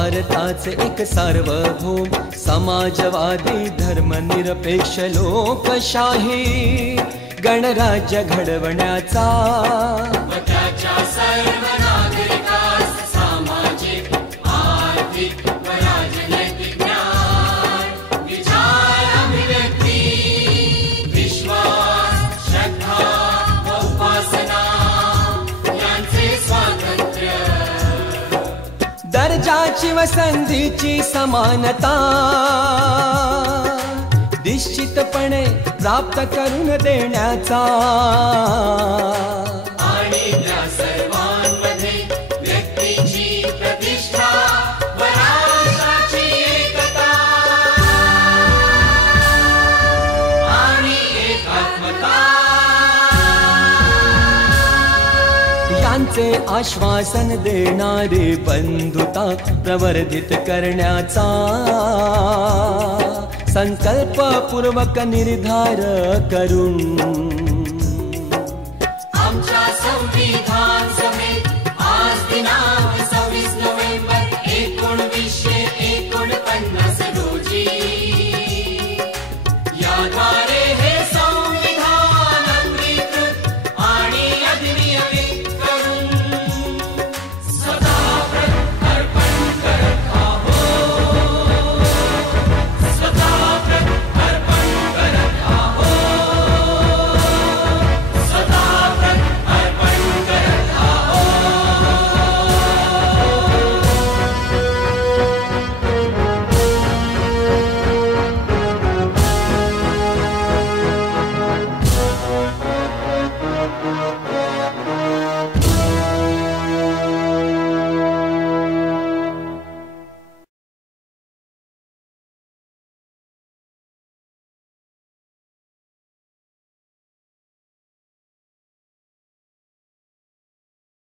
भारताचे एक सार्वभौम समाजवादी धर्मनिरपेक्ष लोकशाही गणराज्य घडवण्याचा व त्याच्या सर्व नागरिकास सामाजिक आर्थिक व राजनैतिक ज्ञान विचार अभिव्यक्ती विश्वास श्रद्धा व उपासना यांचे स्वातंत्र्य दर्जाची व संधीची समानता निश्चितपणे प्राप्त करून देण्याचा आणि त्या सर्वांमध्ये व्यक्तीची प्रतिष्ठा व राष्ट्राची एकता आणि एकात्मता यांचे आश्वासन देणारी बंधुता प्रवर्धित करण्याचा संकल्पपूर्वक निर्धार करून